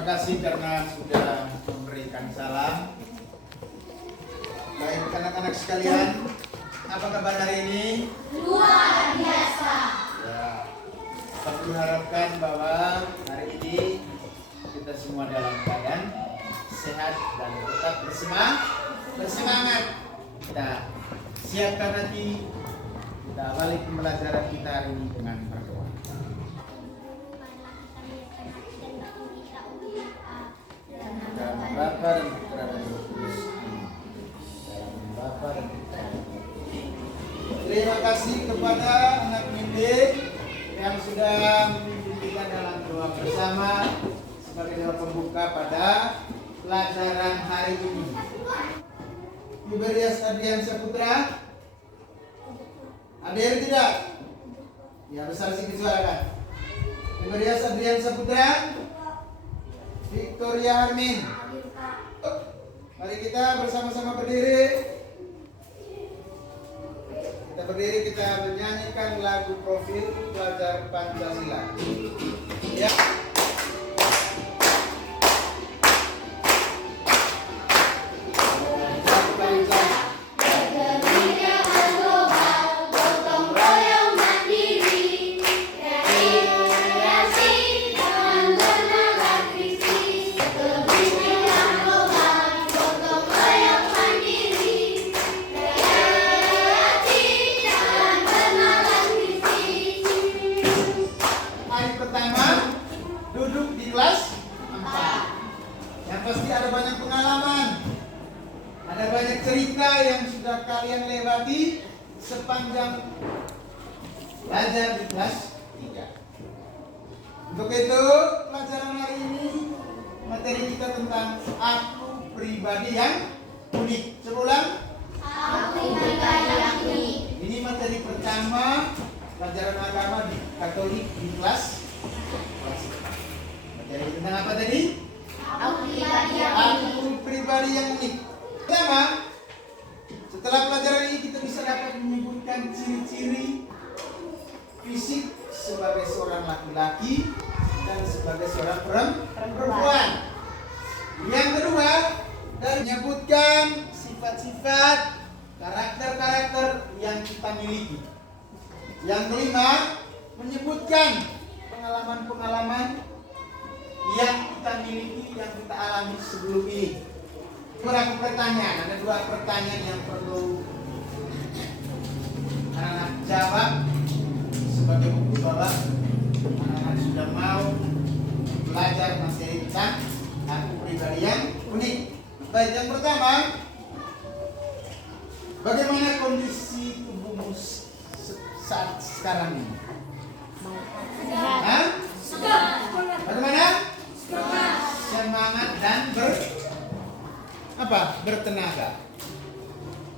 Terima kasih karena sudah memberikan salam. Baik anak-anak sekalian, apa kabar hari ini? Luar biasa. Ya, kami harapkan bahwa hari ini kita semua dalam keadaan sehat dan tetap bersemangat. Kita siapkan hati, kita awali pembelajaran kita hari ini dengan berdoa. Dalam nama Bapa dan Putra dan Roh Kudus. Amin. Dalam nama Bapa dan Putra dan Roh Kudus. Terima kasih kepada anak didik yang sudah memimpin kita dalam doa bersama sebagai doa pembuka pada pelajaran hari ini. Tiberius Adrian Saputra, hadir tidak? Ya, besar sedikit suara kan? Tiberius Adrian Saputra, Victoria Armin. Mari kita bersama-sama berdiri. Kita berdiri, kita menyanyikan lagu profil pelajar Pancasila. Ya. Kalian lewati sepanjang belajar di kelas 3. Untuk itu, pelajaran hari ini materi kita tentang aku pribadi yang unik. Sebulan? Aku pribadi yang unik. Ini materi pertama pelajaran agama di Katolik di kelas. Materi tentang apa tadi? Aku pribadi yang unik. Aku pribadi yang unik. Pertama, setelah pelajaran ini kita bisa dapat menyebutkan ciri-ciri fisik sebagai seorang laki-laki dan sebagai seorang perempuan. Yang kedua, dan menyebutkan sifat-sifat karakter-karakter yang kita miliki. Yang kelima, menyebutkan pengalaman-pengalaman yang kita miliki, yang kita alami sebelum ini. Beberapa pertanyaan, ada 2 pertanyaan yang perlu anak-anak jawab sebagai bukti bahwa anak-anak sudah mau belajar materi tentang aku pribadi yang unik. Baik, yang pertama, bagaimana kondisi tubuhmu saat sekarang ini? Hah? Bagaimana? Semangat dan bertenaga.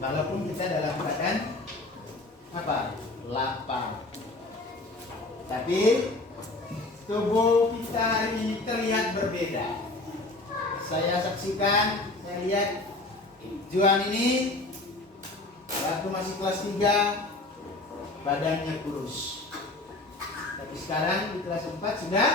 Walaupun kita dalam keadaan lapar. Tapi tubuh kita hari ini terlihat berbeda. Saya saksikan, saya lihat Juan ini waktu masih kelas 3 badannya kurus. Tapi sekarang di kelas 4 sudah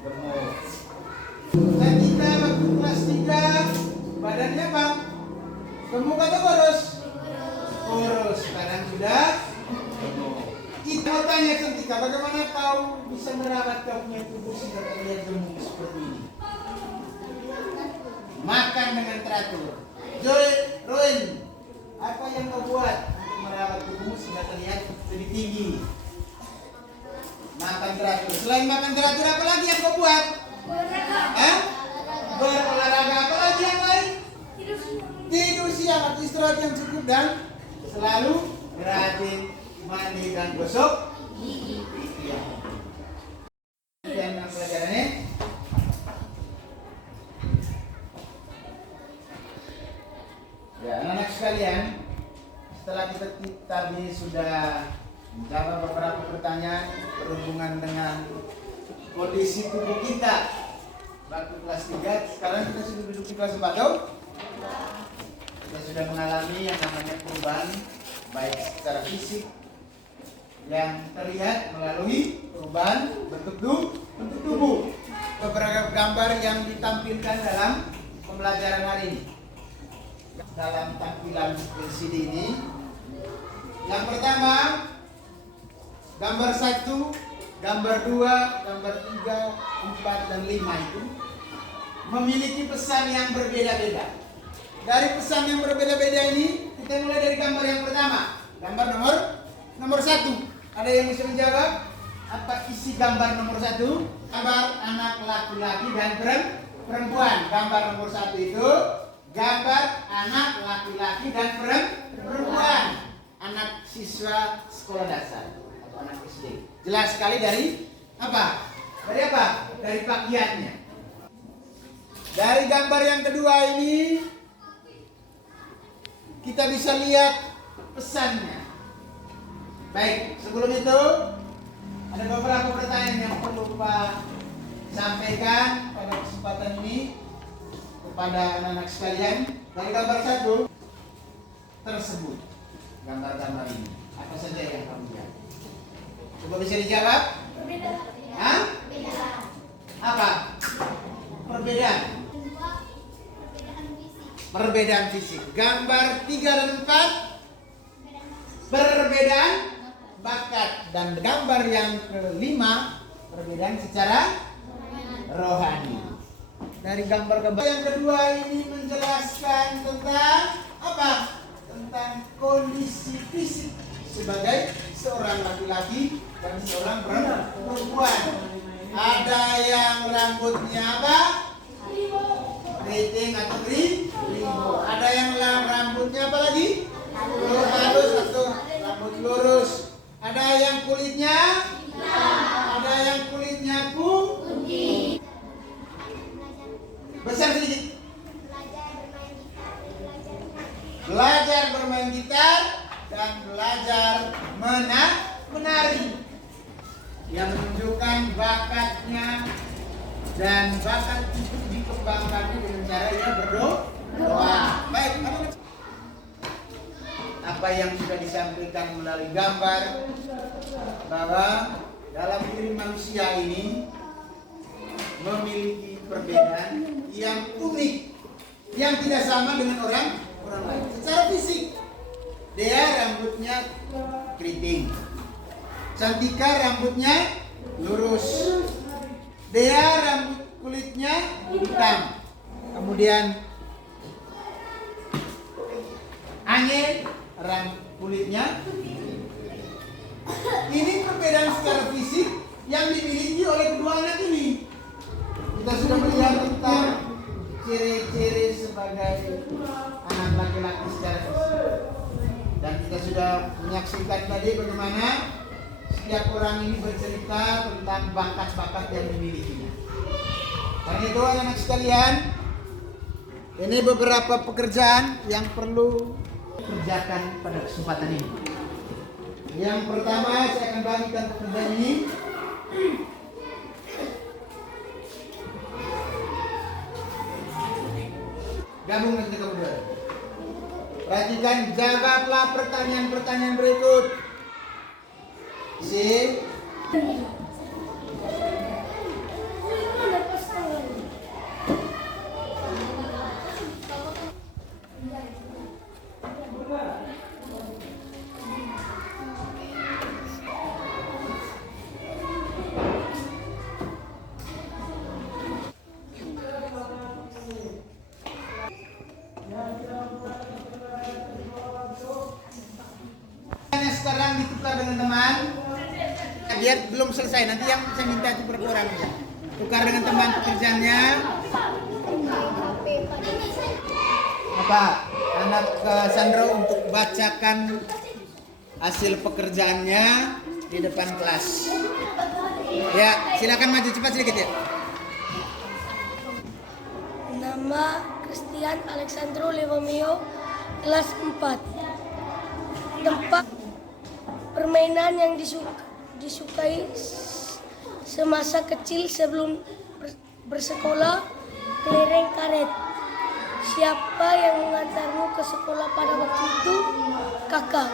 gemuk. Dan kita waktu kelas 3 badannya apa? Gemuk atau kurus? Kurus. Sekarang sudah gemuk. Kita mau tanya Cantika, bagaimana kau bisa merawat kau punya tubuh sehingga terlihat gemuk seperti ini? Makan dengan teratur. Roin, apa yang kau buat untuk merawat tubuhmu sehingga terlihat lebih tinggi? Makan teratur. Selain makan teratur, apa lagi yang kau buat? Berolahraga. Apa lagi yang lain? Tidur siang atau istirahat yang cukup dan selalu rajin mandi dan gosok gigi. Dan pelajarannya ya, anak-anak sekalian, setelah kita tadi sudah menjawab beberapa pertanyaan berhubungan dengan kondisi tubuh kita waktu kelas 3, sekarang kita sudah duduk di kelas 4. Kita sudah mengalami yang namanya perubahan baik secara fisik yang terlihat melalui perubahan bentuk tubuh. Beberapa gambar yang ditampilkan dalam pembelajaran hari ini. Dalam tampilan LCD ini, yang pertama gambar 1, gambar 2, gambar 3, 4, dan 5 itu memiliki pesan yang berbeda-beda. Dari pesan yang berbeda-beda ini, kita mulai dari gambar yang pertama. Gambar nomor 1. Ada yang bisa menjawab? Apa isi gambar nomor 1? Gambar anak laki-laki dan perempuan. Gambar nomor 1 itu gambar anak laki-laki dan perempuan. Anak siswa sekolah dasar atau anak SD. Jelas sekali dari apa? Dari apa? Dari pakaiannya. Dari gambar yang kedua ini kita bisa lihat pesannya. Baik, sebelum itu ada beberapa pertanyaan yang perlu Pak sampaikan pada kesempatan ini kepada anak-anak sekalian. Dari gambar 1 tersebut, gambar-gambar ini apa saja yang kamu lihat? Coba bisa dijawab? Perbedaan. Hah? Perbedaan. Apa? Perbedaan. Perbedaan fisik. Gambar 3 dan 4 perbedaan bakat, dan gambar yang kelima perbedaan secara rohani. Dari gambar-gambar yang kedua ini menjelaskan tentang apa? Tentang kondisi fisik sebagai seorang laki-laki dan seorang perempuan. Ada yang rambutnya apa? Keriting atau rimbo. Ada yang rambutnya apa lagi? Halus atau rambut lurus. Ada yang kulitnya ada yang kulitnya putih. Besar sedikit. Belajar bermain gitar dan belajar menari, yang menunjukkan bakatnya, dan bakat itu dikembangkan dengan cara ia berdoa. Baik, apa yang sudah disampaikan melalui gambar, bahwa dalam diri manusia ini memiliki perbedaan yang unik, yang tidak sama dengan orang lain. Secara fisik, dia rambutnya keriting, Cantika rambutnya lurus, dia rambut kulitnya hitam, kemudian Angin kulitnya. Ini perbedaan secara fisik yang dimiliki oleh kedua anak ini. Kita sudah melihat tentang ciri-ciri sebagai anak laki-laki secara fisik, dan kita sudah menyaksikan tadi bagaimana setiap orang ini bercerita tentang bakat-bakat yang dimilikinya. Karena itu anak-anak sekalian, ini beberapa pekerjaan yang perlu kerjakan pada kesempatan ini. Yang pertama, saya akan bagikan pekerjaan ini. Gabung nanti kamu dua. Perhatikan, jawablah pertanyaan-pertanyaan berikut. Si sekarang ditukar dengan teman. Biar belum selesai, nanti yang saya minta itu berapa orang ya. Tukar dengan teman pekerjaannya. Apa? Anak Sandro untuk bacakan hasil pekerjaannya di depan kelas. Ya, silakan maju cepat sedikit ya. Nama Christian Alexandro Levomio, kelas 4. Tempat permainan yang disukai semasa kecil sebelum bersekolah, kelereng karet. Siapa yang mengantarmu ke sekolah pada waktu itu? Kakak.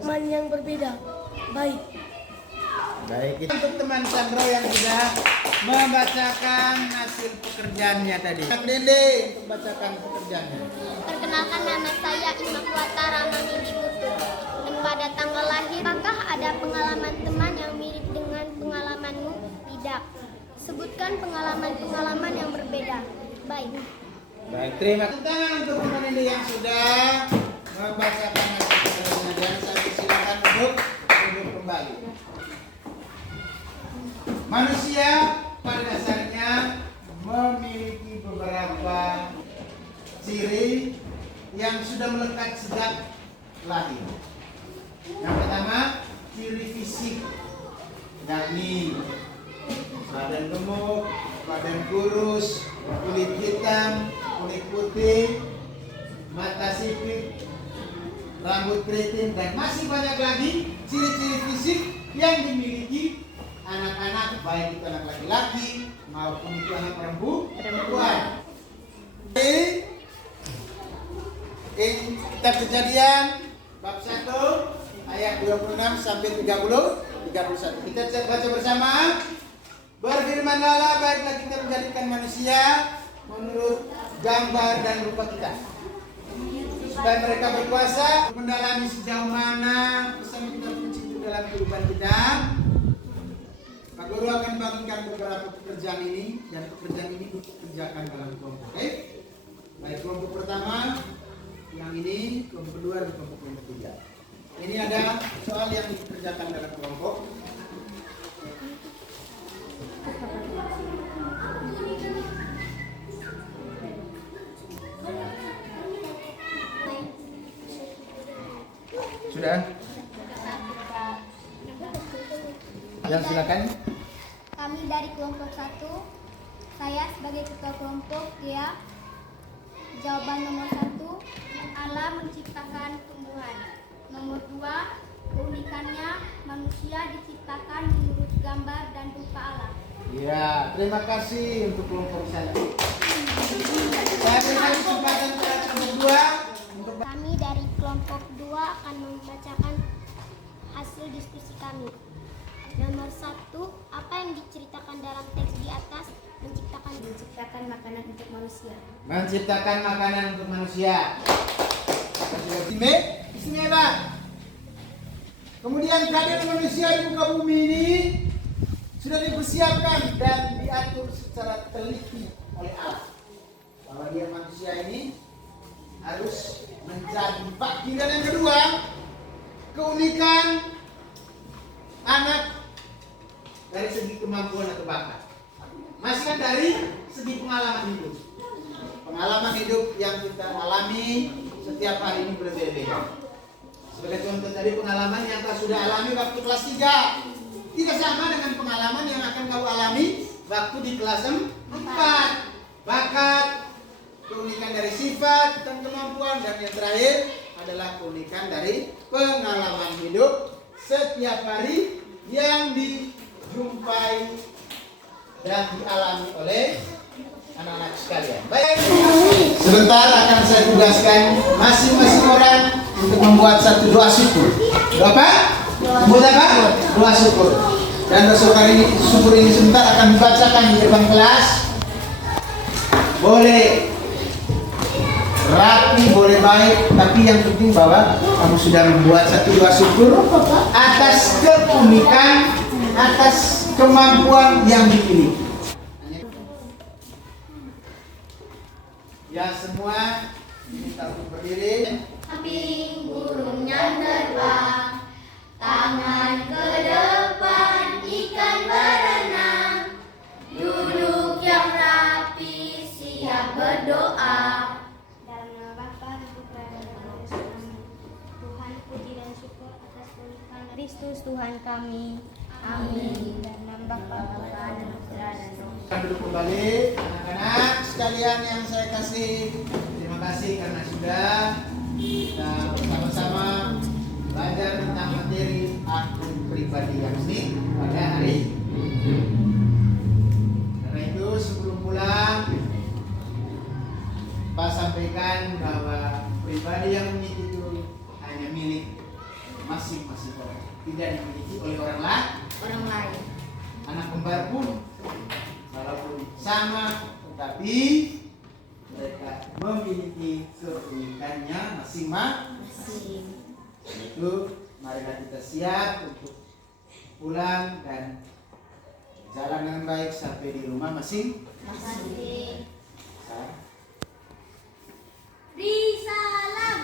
Teman yang berbeda. Baik. Baik, itu untuk teman Sandro yang sudah membacakan hasil pekerjaannya tadi. Kak Dende untuk bacakan pekerjaannya. Perkenalkan, nama saya Imakuata Ramanindi Putu. Dan pada tanggal lahir, apakah ada pengalaman teman yang mirip dengan pengalamanmu? Tidak. Sebutkan pengalaman-pengalaman yang berbeda. Baik. Baik, terima kasih. Tangan untuk teman ini yang sudah membacakan hasil pekerjaannya. Dan saya silakan untuk duduk kembali. Manusia pada dasarnya memiliki beberapa ciri yang sudah melekat sejak lahir. Yang pertama, ciri fisik, yakni badan gemuk, badan kurus, kulit hitam, kulit putih, mata sipit, rambut keriting, dan masih banyak lagi ciri-ciri fisik yang dimiliki anak-anak, baik itu anak laki-laki maupun itu anak perempuan. Kitab Kejadian bab 1 ayat 26 sampai 31. Kita baca bersama. Berfirmanlah Allah, baiklah kita menjadikan manusia menurut gambar dan rupa kita, supaya mereka berkuasa mendalami sejauh mana pesan kita kunci itu dalam kehidupan kita. Pak Guru akan bagikan beberapa pekerjaan ini, dan pekerjaan ini dikerjakan dalam kelompok. Baik, kelompok pertama yang ini, kelompok kedua, dan kelompok ketiga. Ini ada soal yang dikerjakan dalam kelompok. Sudah? Yang silakan. Kami dari kelompok 1, saya sebagai ketua kelompok ya. Jawaban nomor 1, Allah menciptakan tumbuhan. Nomor 2, keunikannya manusia diciptakan menurut gambar dan rupa Allah. Ya, terima kasih untuk kelompok saya. Saya berikan kesempatan ke kelompok 2 untuk Kami dari kelompok 2 akan membacakan hasil diskusi kami. Nomor 1, apa yang diceritakan dalam teks di atas? Menciptakan makanan untuk manusia. menciptakan makanan untuk manusia. Istimewa. Kemudian keadaan manusia di muka bumi ini sudah dipersiapkan dan diatur secara teliti oleh Allah. Bahwa dia manusia ini harus menjadi bakti. Dan yang kedua, keunikan anak dari segi kemampuan atau bakat. Masih kan dari segi pengalaman hidup. Pengalaman hidup yang kita alami setiap hari ini berbeda-beda. Sebagai contoh tadi, pengalaman yang kau sudah alami waktu kelas 3 tidak sama dengan pengalaman yang akan kau alami waktu di kelas 4. Bakat, keunikan dari sifat dan kemampuan, dan yang terakhir adalah keunikan dari pengalaman hidup setiap hari yang dijumpai dan dialami oleh anak-anak sekalian. Baik, sebentar akan saya tugaskan masing-masing orang untuk membuat satu doa syukur. Doa apa? Membuat apa? Doa syukur. Dan doa syukur ini sebentar akan dibacakan di depan kelas. Boleh rapi, boleh baik, tapi yang penting bahwa kamu sudah membuat satu doa syukur atas keunikan, atas kemampuan yang dimiliki. Ya, semua minta untuk berdiri. Samping burungnya terbang, tangan ke depan, ikan berenang, duduk yang rapi, siap berdoa. Dalam nama Bapa dan Putra dan Roh Kudus. Tuhan, puji dan syukur atas keunikan Kristus Tuhan kami. Amin. Dalam nama Bapa dan Putra dan Roh Kudus. Duduk kembali, anak-anak sekalian yang saya kasih. Terima kasih karena sudah kita bersama-sama belajar tentang materi akun pribadi yang unik pada hari ini. Karena itu sebelum pulang, Pak sampaikan bahwa pribadi yang unik itu hanya milik masing-masing orang, tidak dimiliki oleh orang lain. Orang lain. Anak kembar pun Tetapi mereka memiliki keunikannya masing-masing. Itu marilah kita siap untuk pulang dan jalan dengan baik sampai di rumah masing-masing. Risalam.